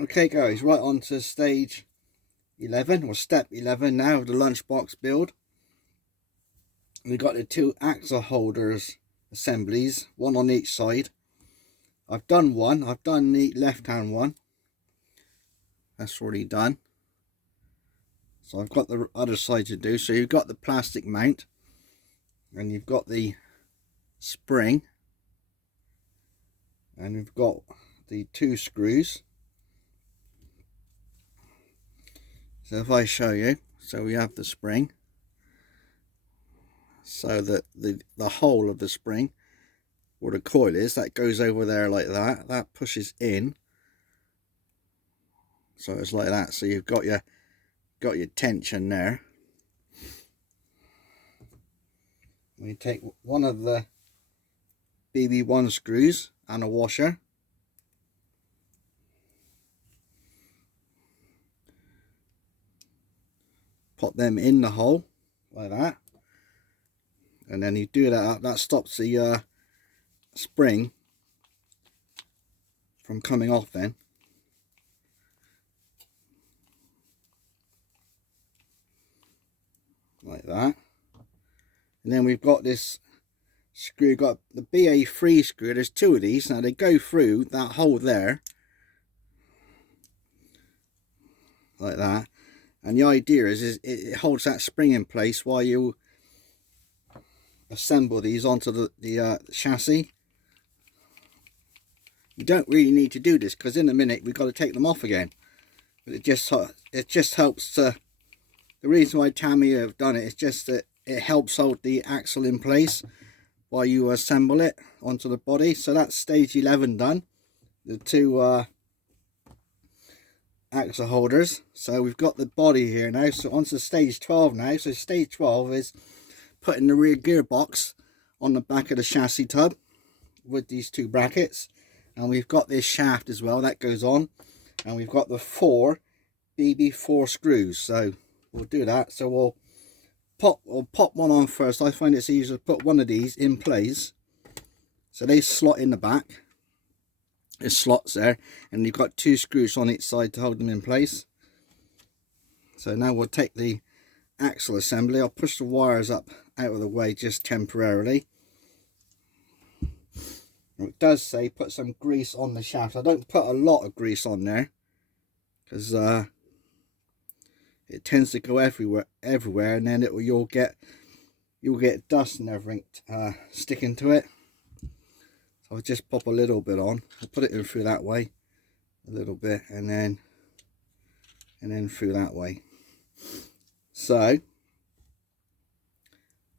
Okay guys, right on to stage 11 or step 11 now of the lunchbox build. We've got the two axle holders assemblies, one on each side. I've done the left hand one. That's already done. So I've got the other side to do. So you've got the plastic mount and you've got the spring and we've got the two screws. So if I show you, so we have the spring, so that the whole of the spring, where the coil is, that goes over there like that, that pushes in, so it's like that. So you've got your tension there. You take one of the BB1 screws and a washer, pop them in the hole like that, and then you do that up. That stops the spring from coming off then. Like that. And then we've got this screw, got the BA3 screw. There's two of these. Now they go through that hole there like that, and the idea is it holds that spring in place while you assemble these onto the chassis. You don't really need to do this because in a minute we've got to take them off again, but it just helps to, the reason why Tamiya have done it is just that it helps hold the axle in place while you assemble it onto the body. So that's stage 11 done, the two axle holders. So we've got the body here now, so onto stage 12 now. So stage 12 is putting the rear gearbox on the back of the chassis tub with these two brackets, and we've got this shaft as well that goes on, and we've got the four BB4 screws. So we'll do that. So we'll pop one on first. I find it's easier to put one of these in place, so they slot in the back. There's slots there, and you've got two screws on each side to hold them in place. So now we'll take the axle assembly. I'll push the wires up out of the way just temporarily. It does say put some grease on the shaft. I don't put a lot of grease on there because it tends to go everywhere, and then you'll get dust and everything sticking to it. So I'll just pop a little bit on. I'll put it in through that way a little bit, and then through that way. So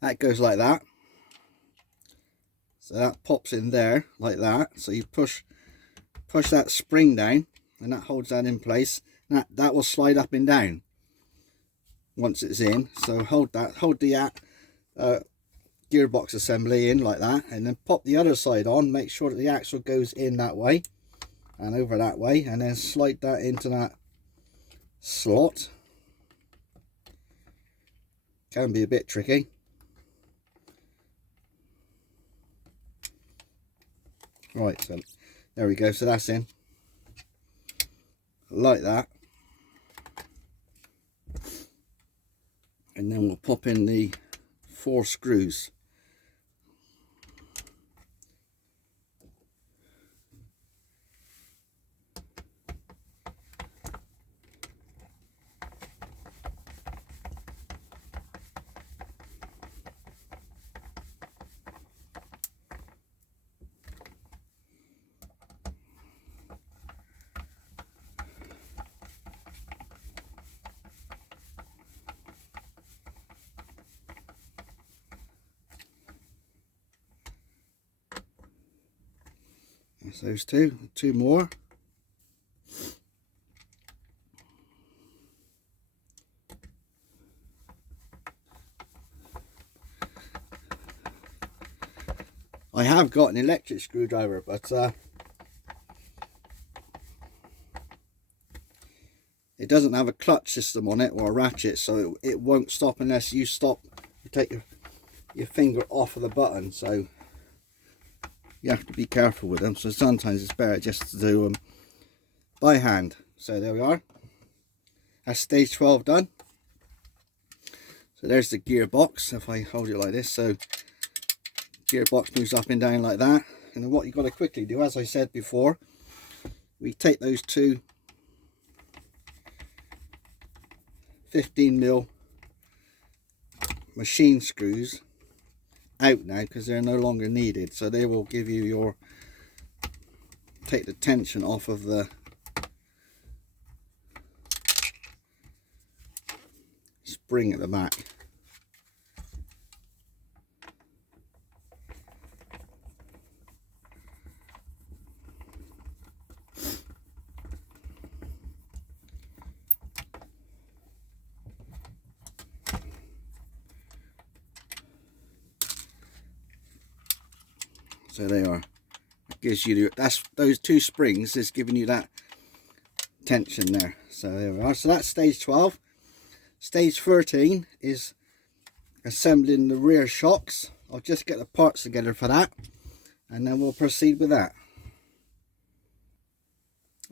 that goes like that. So that pops in there like that. So you push that spring down, and that holds that in place. And that will slide up and down once it's in. So hold the gearbox assembly in like that, and then pop the other side on. Make sure that the axle goes in that way and over that way, and then slide that into that slot. Can be a bit tricky. Right, so there we go. So that's in like that, and then we'll pop in the four screws. That's those two more. I have got an electric screwdriver, but it doesn't have a clutch system on it or a ratchet, so it won't stop unless you stop. You take your finger off of the button, so you have to be careful with them. So sometimes it's better just to do them by hand. So there we are. That's stage 12 done. So there's the gearbox. If I hold it like this, so gearbox moves up and down like that. And then what you've got to quickly do, as I said before, we take those two 15mm machine screws out now, because they're no longer needed. So they will give you your, take the tension off of the spring at the back. So they are. It gives you, that's those two springs is giving you that tension there. So there we are. So that's stage 12. Stage 13 is assembling the rear shocks. I'll just get the parts together for that, and then we'll proceed with that.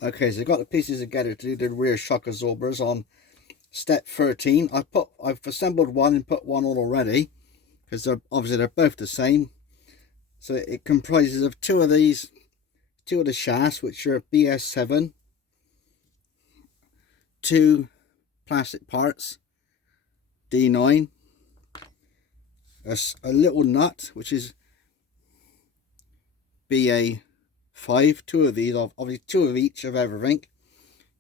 Okay, so I've got the pieces together to do the rear shock absorbers on step 13. I've assembled one and put one on already, because they're both the same. So it comprises of two of the shafts, which are BS7, two plastic parts, D9, a little nut, which is BA5, two of these, obviously two of each of everything.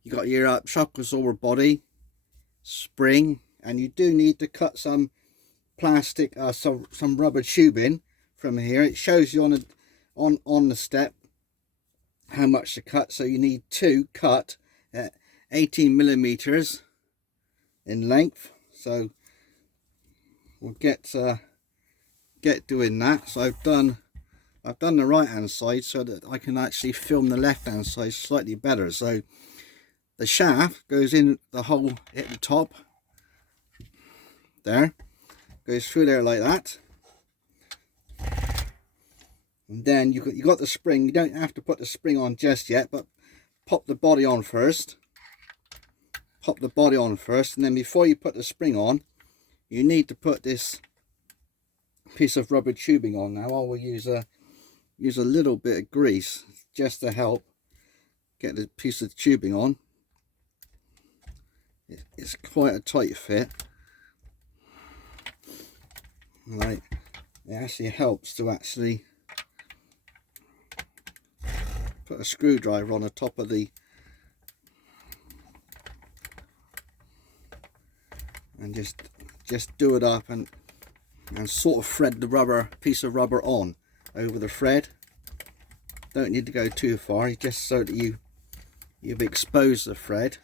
You got your shock absorber body, spring, and you do need to cut some plastic, some rubber tubing from here. It shows you on the step how much to cut. So you need two cut at 18mm in length. So we'll get doing that. So I've done the right hand side so that I can actually film the left hand side slightly better. So the shaft goes in the hole at the top there, goes through there like that. And then you got the spring. You don't have to put the spring on just yet, but pop the body on first. Pop the body on first, and then before you put the spring on, you need to put this piece of rubber tubing on. Now I will use a little bit of grease just to help get the piece of tubing on. It's quite a tight fit. Right, it actually helps to actually put a screwdriver on the top of the, and just do it up and sort of thread the piece of rubber on over the thread. Don't need to go too far, just so that you've exposed the thread,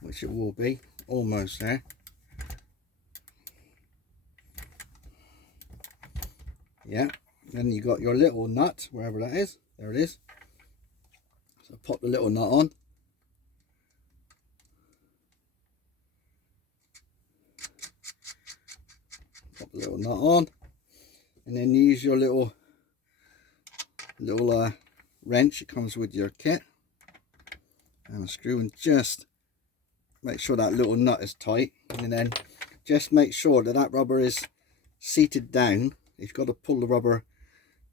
which it will be almost there. Yeah, then you got your little nut, wherever that is. There it is. So pop the little nut on. Pop the little nut on, and then use your little wrench. It comes with your kit, and a screw, and just make sure that little nut is tight, and then just make sure that rubber is seated down. You've got to pull the rubber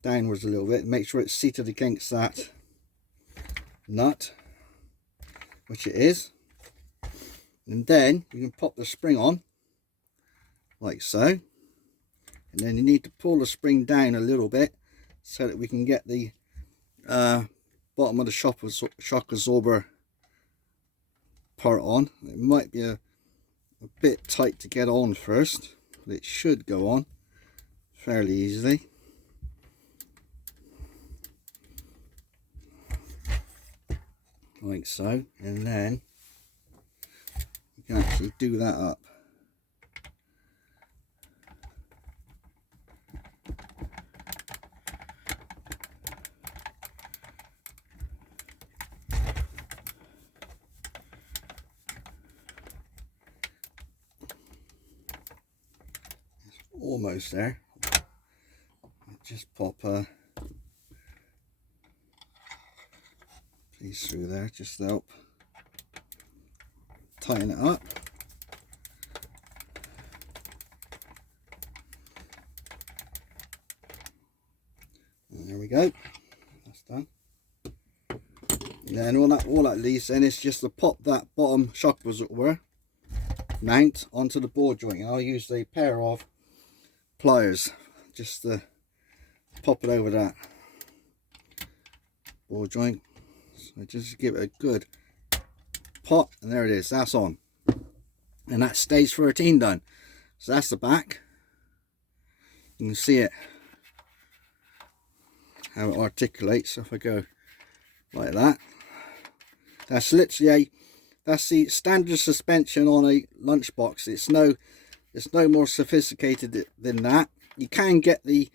downwards a little bit, make sure it's seated against that nut, which it is, and then you can pop the spring on like so, and then you need to pull the spring down a little bit so that we can get the bottom of the shock absorber part on. It might be a bit tight to get on first, but it should go on fairly easily. Like so, and then you can actually do that up. It's almost there. Just pop a these through there just to help tighten it up. And there we go, that's done. And then all that leaves then is just to pop that bottom shock absorber mount onto the ball joint, and I'll use a pair of pliers just to pop it over that ball joint. So just give it a good pop, and there it is, that's on. And that's stage 13 done. So that's the back. You can see it, how it articulates. So if I go like that, that's literally that's the standard suspension on a lunchbox. It's no more sophisticated than that. You can get the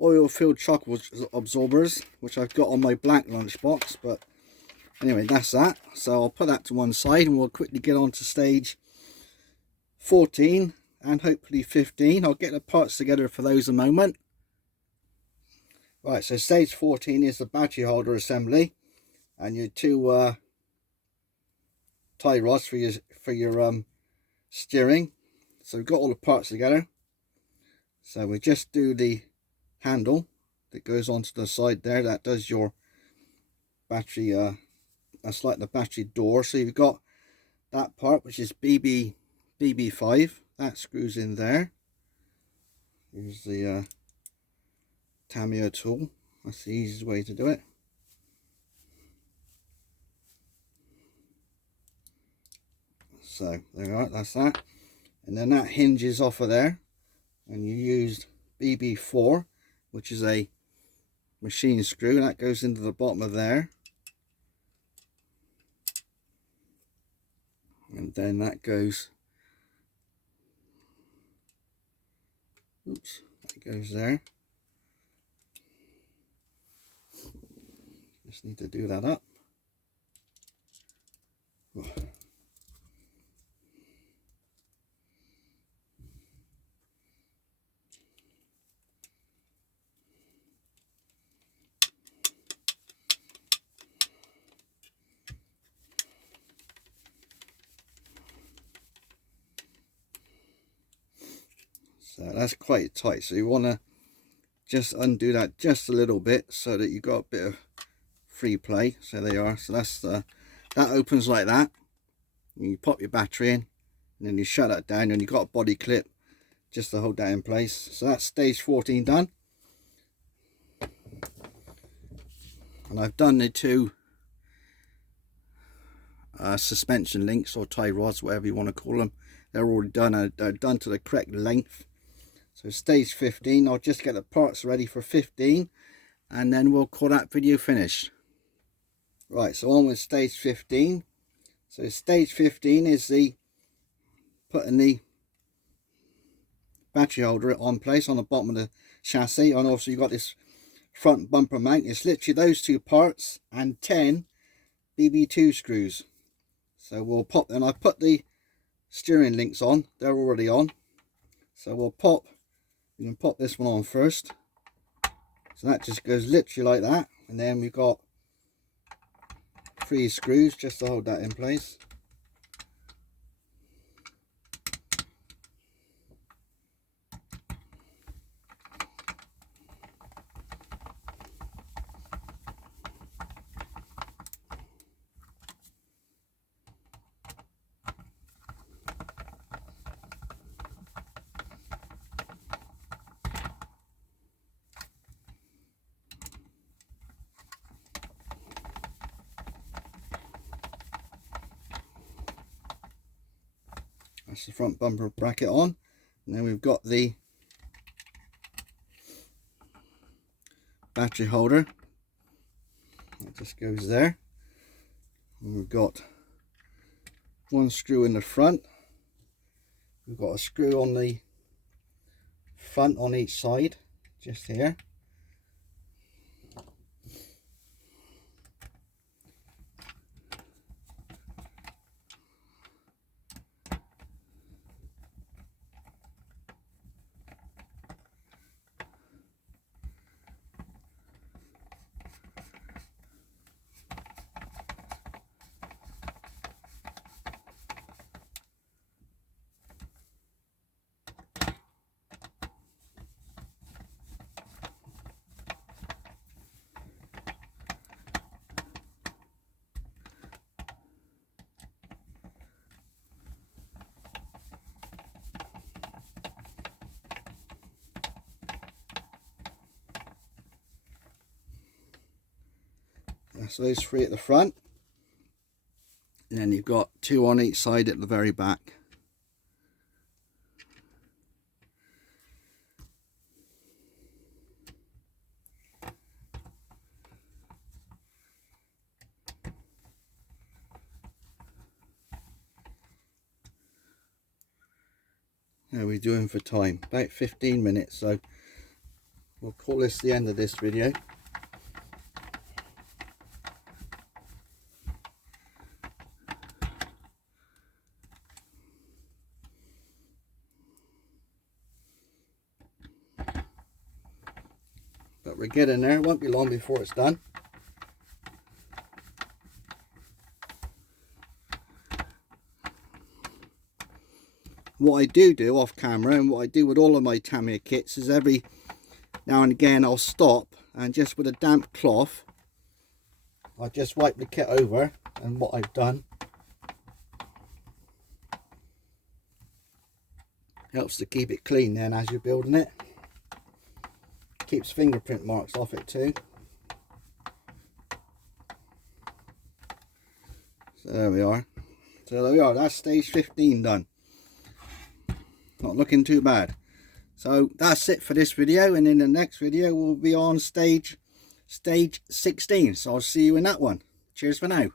oil filled shock absorbers, which I've got on my black lunchbox, but anyway, that's that. So I'll put that to one side and we'll quickly get on to stage 14 and hopefully 15. I'll get the parts together for those in a moment. Right, so stage 14 is the battery holder assembly and your two tie rods for your steering. So we've got all the parts together. So we just do the handle that goes onto the side there. That does your battery. That's like the battery door. So you've got that part, which is BB5. That screws in there. Here's the Tamiya tool. That's the easiest way to do it. So there we are, that's that. And then that hinges off of there, and you used BB4, which is a machine screw, and that goes into the bottom of there. And then that goes, oops, that goes there. Just need to do that up. Oh. So that's quite tight, so you want to just undo that just a little bit so that you've got a bit of free play. So there you are. So that's that opens like that. You pop your battery in and then you shut that down, and you've got a body clip just to hold that in place. So that's stage 14 done. And I've done the two suspension links or tie rods, whatever you want to call them. They're already done. They're done to the correct length. So stage 15, I'll just get the parts ready for 15 and then we'll call that video finished. Right, so on with stage 15. So stage 15 is the putting the battery holder on place on the bottom of the chassis, and also you've got this front bumper mount. It's literally those two parts and 10 BB2 screws. So we'll pop, and I put the steering links on, they're already on. So we'll pop, you can pop this one on first. So that just goes literally like that, and then we've got 3 screws just to hold that in place. That's the front bumper bracket on, and then we've got the battery holder that just goes there, and we've got one screw in the front. We've got a screw on the front on each side just here. So there's 3 at the front, and then you've got 2 on each side at the very back. How are we doing for time? About 15 minutes, so we'll call this the end of this video. But we're getting there. It won't be long before it's done. What I do off camera, and what I do with all of my Tamiya kits, is every now and again I'll stop and just with a damp cloth I'll just wipe the kit over. And what I've done helps to keep it clean then as you're building it. Keeps fingerprint marks off it too. So there we are. That's stage 15 done. Not looking too bad. So that's it for this video, and in the next video we'll be on stage 16. So I'll see you in that one. Cheers for now.